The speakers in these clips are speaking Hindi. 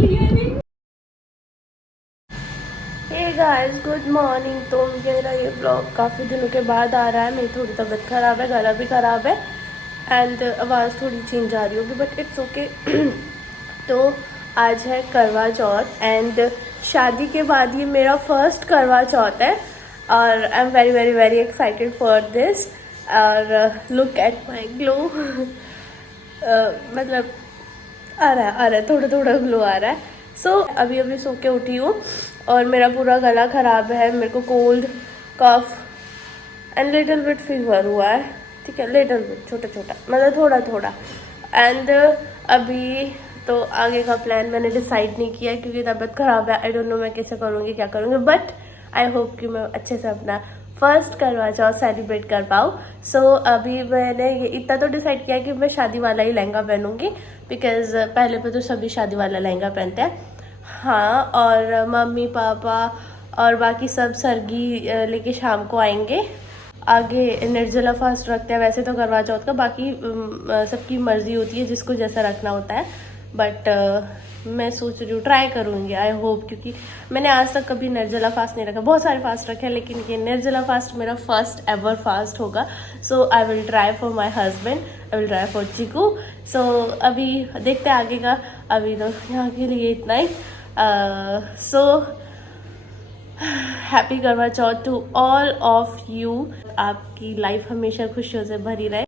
Hey guys, good morning. तो मेरा ये ब्लॉग काफ़ी दिनों के बाद आ रहा है। मेरी थोड़ी तबीयत ख़राब है, गला भी ख़राब है एंड आवाज़ थोड़ी चेंज आ रही होगी, बट इट्स ओके। तो आज है करवा चौथ एंड शादी के बाद ये मेरा फर्स्ट करवा चौथ है और I am very very very excited for this. और लुक एट माई ग्लो। मतलब आ रहा है थोड़ा थोड़ा ग्लो आ रहा है। सो अभी अभी सो के उठी हूँ और मेरा पूरा गला ख़राब है। मेरे को cold, cough and little bit fever हुआ है। ठीक है, लिटिल बिट, छोटा छोटा, मतलब थोड़ा थोड़ा। एंड अभी तो आगे का प्लान मैंने डिसाइड नहीं किया क्योंकि तबीयत ख़राब है। आई डोंट नो मैं कैसे करूँगी, क्या करूँगी, बट आई होप कि मैं अच्छे से अपना फर्स्ट करवा चौथ सेलिब्रेट कर पाऊँ। सो अभी मैंने ये इतना तो डिसाइड किया कि मैं शादी वाला ही लहंगा पहनूंगी बिकॉज पहले पे तो सभी शादी वाला लहंगा पहनते हैं। हाँ, और मम्मी पापा और बाकी सब सरगी लेके शाम को आएंगे। आगे निर्जला फास्ट रखते हैं वैसे तो करवा चौथ का, बाकी सबकी मर्जी होती है जिसको जैसा रखना होता है। बट मैं सोच रही हूँ, ट्राई करूँगी, आई होप, क्योंकि मैंने आज तक कभी निर्जला फास्ट नहीं रखा। बहुत सारे फास्ट रखे हैं लेकिन ये निर्जला फास्ट मेरा फर्स्ट एवर फास्ट होगा। So I will try for my husband, I will try for Chiku. So अभी देखते हैं आगे का। अभी तो यहाँ के लिए इतना ही। सो हैप्पी करवा चौथ टू ऑल ऑफ यू। आपकी लाइफ हमेशा खुशियों से भरी रहे।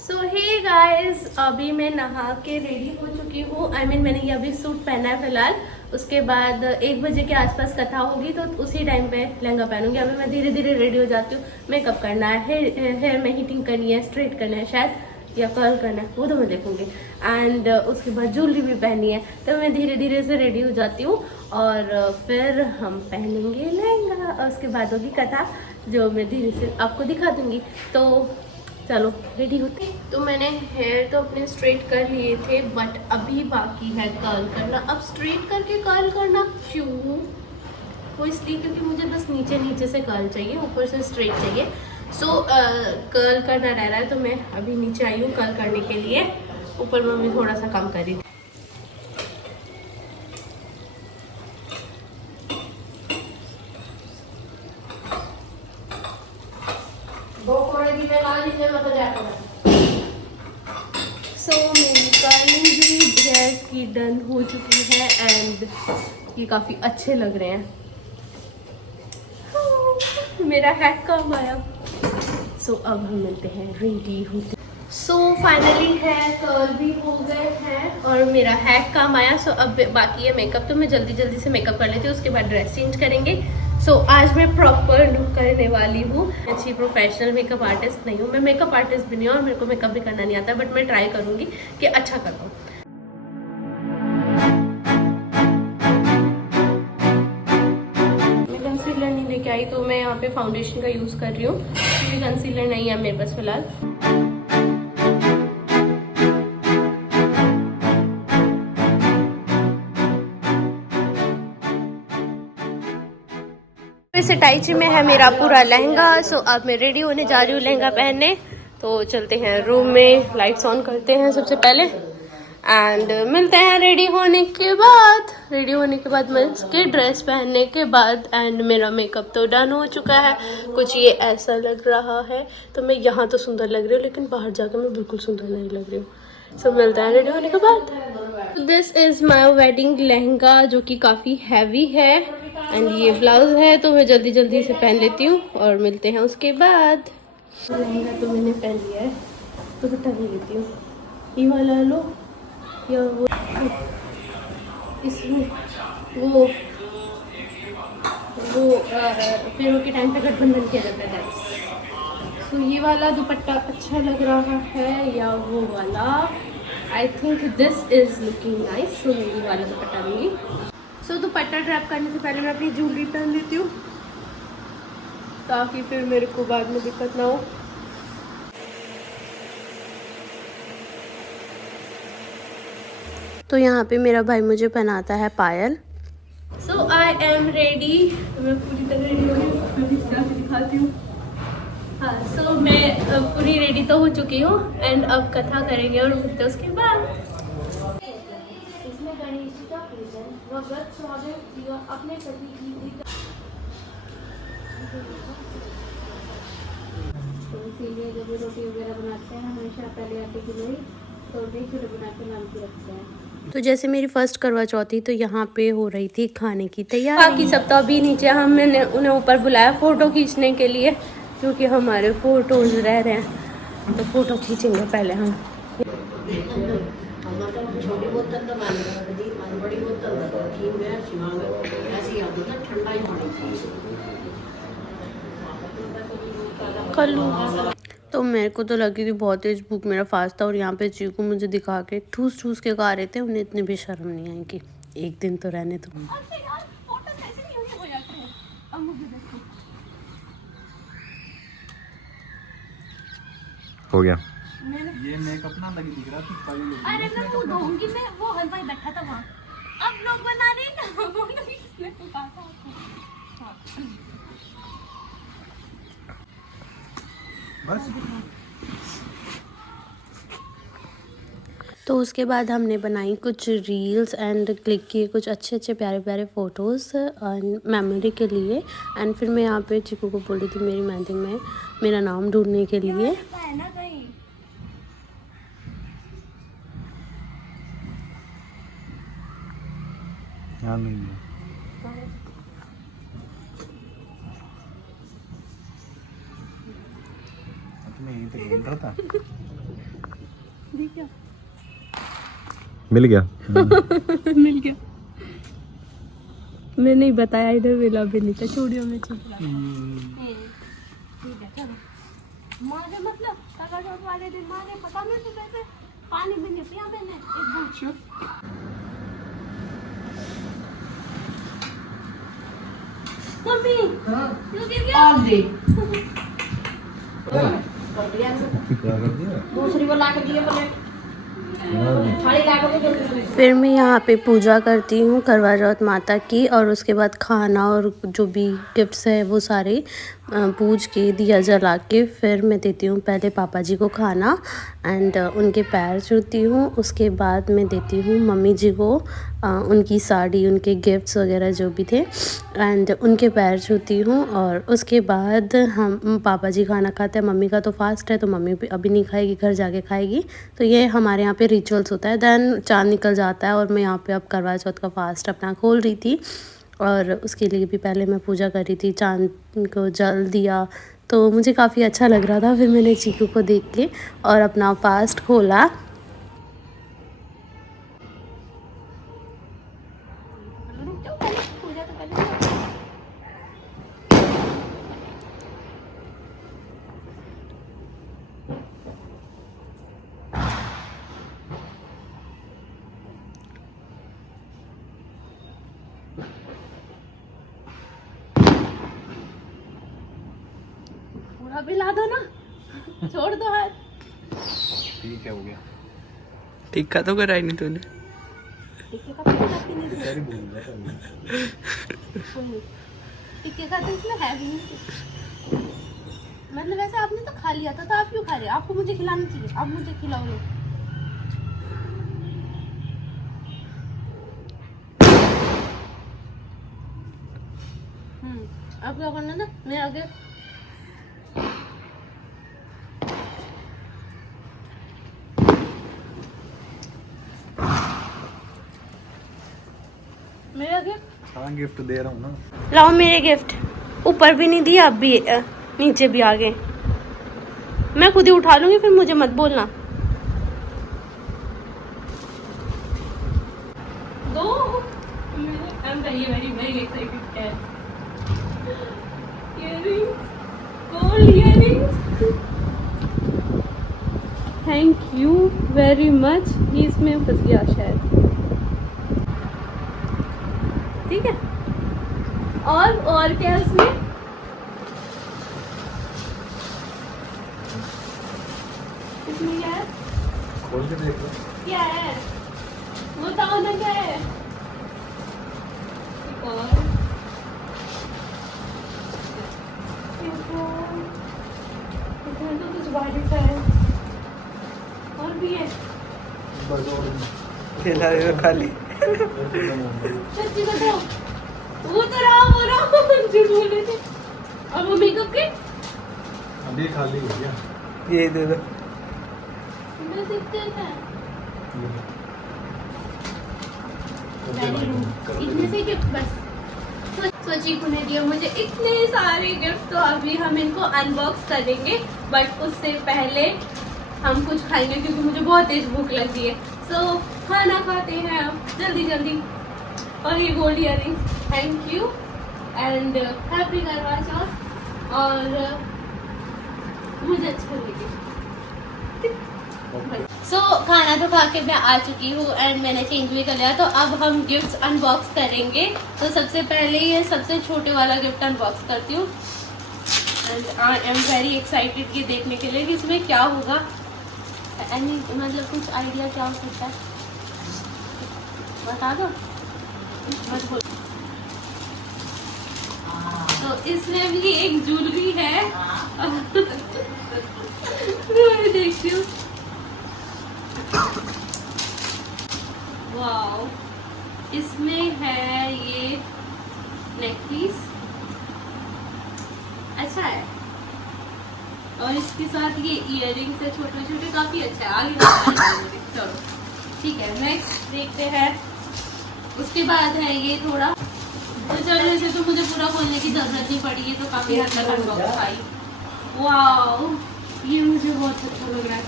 सो हे गाइस, अभी मैं नहा के रेडी हो चुकी हूँ। आई मीन मैंने ये अभी सूट पहना है फिलहाल। उसके बाद 1 बजे के आसपास कथा होगी तो उसी टाइम पे लहंगा पहनूंगी। अभी मैं धीरे धीरे रेडी हो जाती हूँ। मेकअप करना है, हेयर में हीटिंग करनी है, स्ट्रेट करना है शायद, या कर्ल करना है, वो तो मैं देखूंगी। एंड उसके बाद ज्वेलरी भी पहनी है। तो मैं धीरे धीरे से रेडी हो जाती हूँ और फिर हम पहनेंगे लहंगा और उसके बाद होगी कथा, जो मैं धीरे से आपको दिखा दूंगी। तो चलो रेडी होते। तो मैंने हेयर तो अपने स्ट्रेट कर लिए थे बट अभी बाकी है कर्ल करना। अब स्ट्रेट करके कर्ल करना क्यों? वो इसलिए क्योंकि मुझे बस नीचे नीचे से कर्ल चाहिए, ऊपर से स्ट्रेट चाहिए। सो कर्ल करना रह रहा है तो मैं अभी नीचे आई हूँ कर्ल करने के लिए। ऊपर मम्मी थोड़ा सा कम करी थी। सो मेरी कर्लिंग भी ड्रेस की डन हो चुकी है एंड ये काफ़ी अच्छे लग रहे हैं। मेरा हैक काम आया। सो अब हम मिलते हैं रेडी होते। सो फाइनली हेयर कर्ल भी हो गए हैं और मेरा हैक काम आया। सो अब बाकी है मेकअप। तो मैं जल्दी जल्दी से मेकअप कर लेती हूँ, उसके बाद ड्रेस चेंज करेंगे। सो आज मैं प्रॉपर लुक करने वाली हूँ। अच्छी प्रोफेशनल मेकअप आर्टिस्ट नहीं हूँ, मैं मेकअप आर्टिस्ट भी नहीं हूँ और मेरे को मेकअप भी करना नहीं आता, बट मैं ट्राई करूँगी कि अच्छा कर पाऊँ। मैं कंसीलर नहीं लेके आई तो मैं यहाँ पे फाउंडेशन का यूज़ कर रही हूँ क्योंकि कंसीलर नहीं है मेरे पास फिलहाल। इस टाइची में है मेरा पूरा लहंगा। सो अब मैं रेडी होने जा रही हूँ लहंगा पहनने। तो चलते हैं रूम में, लाइट्स ऑन करते हैं सबसे पहले एंड मिलते हैं रेडी होने के बाद। रेडी होने के बाद मैं इसके ड्रेस पहनने के बाद एंड मेरा मेकअप तो डन हो चुका है। कुछ ये ऐसा लग रहा है। तो मैं यहाँ तो सुंदर लग रही हूँ लेकिन बाहर जाकर मैं बिल्कुल सुंदर नहीं लग रही हूँ। सब मिलता है रेडी होने के बाद। This is my wedding lehenga जो कि काफ़ी हैवी है एंड ये ब्लाउज है तो मैं जल्दी जल्दी से पहन लेती हूँ और मिलते हैं उसके बाद। लहंगा तो मैंने पहन लिया है तो दुपट्टा ले लेती हूँ। ये वाला लो या वो, इसमें वो पैरों के टाइम पे गठबंधन किया जाता है। तो ये वाला दुपट्टा अच्छा लग रहा है या वो वाला? I think this is looking nice. तो मैं ये वाला दुपट्टा लूँगी। सो दुपट्टा ड्रैप करने से पहले मैं अपनी ज्वेलरी पहन लेती हूँ ताकि फिर मेरे को बाद में दिक्कत ना हो। तो यहाँ पे मेरा भाई मुझे पहनाता है पायल। सो आई एम रेडी। मैं पूरी तरह रेडी हो गई हूँ, मैं भी दिखाती हूँ। हाँ, सो मैं पूरी रेडी तो हो चुकी हूँ एंड अब कथा करेंगे और मिलते उसके बाद। इसमें गणेश जी का पूजन व व्रत स्वागत और अपने पति की तो इसीलिए जब भी रोटी वगैरह बनाते हैं हमेशा पहले आटे की लोई रोटी छोटे बना के नाम के रखते हैं। तो जैसे मेरी फर्स्ट करवा चौथी तो यहाँ पे हो रही थी खाने की तैयारी। बाकी सब तो अभी नीचे हमने उन्हें ऊपर बुलाया फ़ोटो खींचने के लिए, क्योंकि हमारे फ़ोटोज़ रह रहे हैं तो फ़ोटो खींचेंगे पहले हम। छोटी बोतल तो बड़ी बोतल ऐसी ठंडा ही पानी कल्लू तो मेरे को तो लगी थी बहुत तेज भूख, मेरा फास्ट था। और यहाँ पे चीकू मुझे दिखा के ठूस ठूस के खा रहे थे, उन्हें इतनी भी शर्म नहीं आई कि एक दिन तो रहने दो। हो गया। ये मेकअप ना लगी दिख रहा था। अरे मैं वो धोऊंगी, मैं वो हलवाई बैठा था वहाँ, अब लोग बना रहे हैं ना वो लोग इसने तो कहा था बस। तो उसके बाद हमने बनाई कुछ रील्स एंड क्लिक किए कुछ अच्छे अच्छे प्यारे प्यारे फ़ोटोज़ मेमोरी के लिए। एंड फिर मैं यहाँ पे चीकू को बोल रही थी मेरी मेहंदी में मेरा नाम ढूंढने के लिए। हाँ नहीं है। मैं यहीं पे ढूंढ रहा था। मिल गया। मिल गया। मैं नहीं बताया, इधर मिला भी नहीं था, चूड़ियों में छुपा। मारे मतलब करवा वाले दिन मारे, पता नहीं तो कैसे पानी में नहीं पिया मैंने एक बूंद। मम्मी क्यों गिर गया? और दे क्या कर दिया? दूसरी वो ला के दिए बोले थाली ला के। फिर मैं यहाँ पे पूजा करती हूँ करवा चौथ माता की, और उसके बाद खाना और जो भी गिफ्ट्स है वो सारे पूज के दिया जला के फिर मैं देती हूँ पहले पापा जी को खाना एंड उनके पैर छूती हूँ। उसके बाद मैं देती हूँ मम्मी जी को उनकी साड़ी उनके गिफ्ट्स वगैरह जो भी थे एंड उनके पैर छूती हूँ। और उसके बाद हम पापा जी खाना खाते हैं। मम्मी का तो फास्ट है तो मम्मी भी अभी नहीं खाएगी, घर जाके खाएगी। तो ये हमारे यहाँ पे रिचुअल्स होता है। देन चाँद निकल जाता है और मैं यहाँ पे अब करवा चौथ का फास्ट अपना खोल रही थी और उसके लिए भी पहले मैं पूजा कर रही थी, चाँद को जल दिया तो मुझे काफ़ी अच्छा लग रहा था। फिर मैंने चीकू को देख के और अपना फास्ट खोला। पूरा भी ला दो ना, छोड़ दो हाथ। ठीक है हो गया। टिक्का तो कराई नहीं तूने। टिक्के का तो खाती नहीं थी। तेरी भूल गया था। टिक्के का तो इसमें है भी नहीं। मतलब वैसे आपने तो खा लिया था तो आप क्यों खा रहे हैं? आपको मुझे खिलाना चाहिए, आप मुझे खिलाओ लो। अब क्या करना ना, मैं आगे मेरा गिफ्ट। हाँ गिफ्ट दे रहा हूँ ना। लाओ मेरे गिफ्ट। ऊपर भी नहीं दिया, अब भी नीचे भी आ गए। मैं खुद ही उठा लूंगी, फिर मुझे मत बोलना। दो I am very very very excited. Gold earrings, thank you very much. ये इसमें फंस गया शायद, ठीक है। और क्या है उसमें? इसमें क्या है? खोल के देख लो। क्या है बताओ ना, क्या है? तो कुछ बाहर का है और भी है। खिला दे तो खाली। सच्ची बताओ वो तो रहा झूठ बोल रहे थे। और वो मेकअप के अभी खाली हो गया। ये दे दो। मैं देखते हैं इतने से गिफ्ट बस सोची ने दिया मुझे इतने सारे गिफ्ट। तो अभी हम इनको अनबॉक्स करेंगे बट उससे पहले हम कुछ खाएंगे क्योंकि मुझे बहुत तेज भूख लगी है। सो खाना खाते हैं अब जल्दी जल्दी। और ये gold earrings thank you and happy करवा चौथ। और मुझे अच्छा लगे। सो खाना तो खा के मैं आ चुकी हूँ एंड मैंने चेंज भी कर लिया। तो अब हम गिफ्ट्स अनबॉक्स करेंगे। तो सबसे पहले ये सबसे छोटे वाला गिफ्ट अनबॉक्स करती हूँ and I am very excited ये देखने के लिए कि इसमें क्या होगा। मतलब कुछ आइडिया क्या हो सकता है बता दो मत बोल। तो इसमें भी एक ज्वेलरी है। मैं देखती हूँ। वाओ इसमें है ये नेक पीस अच्छा है और इसके साथ ये इयररिंग्स है छोटे छोटे काफी अच्छा है। आगे चलो ठीक है नेक्स्ट देखते हैं। उसके बाद है ये थोड़ा तो चलो इसे तो मुझे पूरा खोलने की जरूरत नहीं पड़ी है तो काफी हद तक अनबॉक्स आई। वाओ ये मुझे बहुत अच्छा लग रहा है।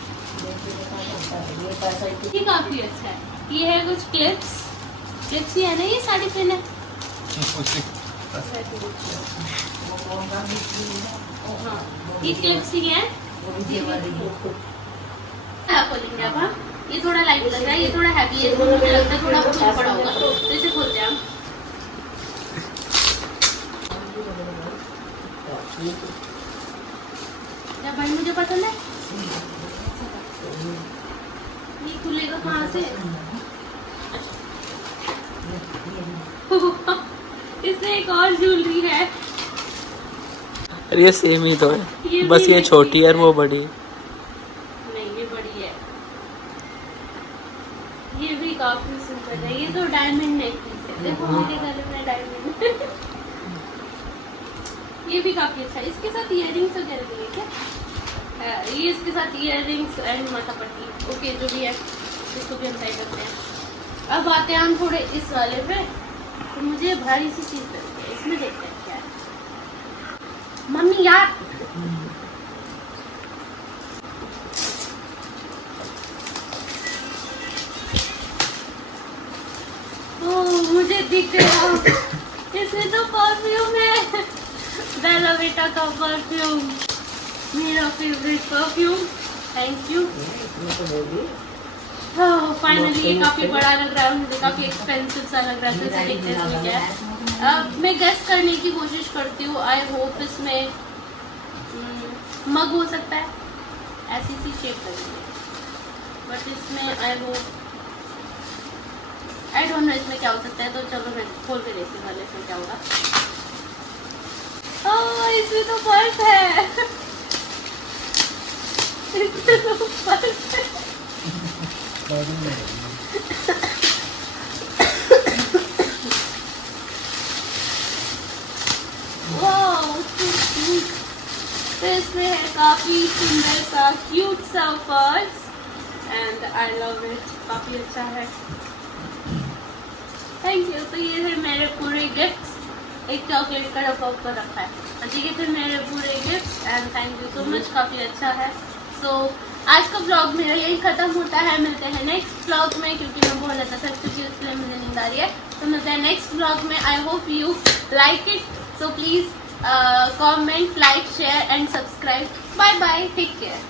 ये काफी अच्छा है। ये है कुछ क्लिप्स ही है ना ये साड़ी पिन है। हाँ ये क्लिप्स ही है। खोलेंगे अब हम। ये थोड़ा लाइट लग रहा है ये थोड़ा हैवी है तो मुझे लगता है थोड़ा फूल पड़ा होगा तो इसे खोलते हैं हम। क्या भाई मुझे पसंद है। ये खुलेगा कहाँ से। इसमें एक और ज्वेलरी है। अरे ये सेम ही तो है ये बस भी ये छोटी है और वो बड़ी है। नहीं ये बड़ी है। ये भी काफी सुंदर है। ये तो डायमंड नेकलेस है। देखो मेरे गले में डायमंड। ये भी काफी अच्छा है। इसके साथ इयररिंग्स वगैरह भी है क्या। ये इसके साथ इयररिंग्स एंड माथा पट्टी ओके जो भी है इसको भी हम ट्राई करते हैं। अब आते हैं हम थोड़े इस वाले पे। तो मुझे भारी सी चीज लगती है इसमें देखते हैं क्या है। मम्मी यार तो मुझे दिख रहा इसमें तो परफ्यूम है। बेला बेटा का परफ्यूम मेरा favourite perfume thank you. Finally ये काफी बड़ा लग रहा है मुझे काफी एक्सपेंसिव सा लग रहा है। तो इसे देखते हैं इसमें क्या है। अब मैं गेस करने की कोशिश करती हूँ। आई होप इसमें मग हो सकता है ऐसी सी शेप लगी है बट इसमें I hope I don't know इसमें क्या हो सकता है। तो चलो मैं खोल के देखती हूँ पहले इसमें क्या होगा। इसमें तो पर्स है। इसमें तो पर्स है। वाओ तो इसमें है काफी सुंदर सा क्यूट सा purse and I love it काफी अच्छा है। Thank you. तो ये है मेरे पूरे गिफ्ट्स। एक चॉकलेट का डब्बा ऊपर रखा है। ठीक है फिर मेरे पूरे gifts and thank you so much काफ़ी अच्छा है। सो आज का ब्लॉग मेरा यही ख़त्म होता है। मिलते हैं नेक्स्ट ब्लॉग में क्योंकि मैं बहुत ज़्यादा थक चुकी हूँ इसलिए मुझे नींद आ रही है। तो मिलते हैं नेक्स्ट ब्लॉग में। I hope you like it so please comment like share and subscribe. Bye bye take care.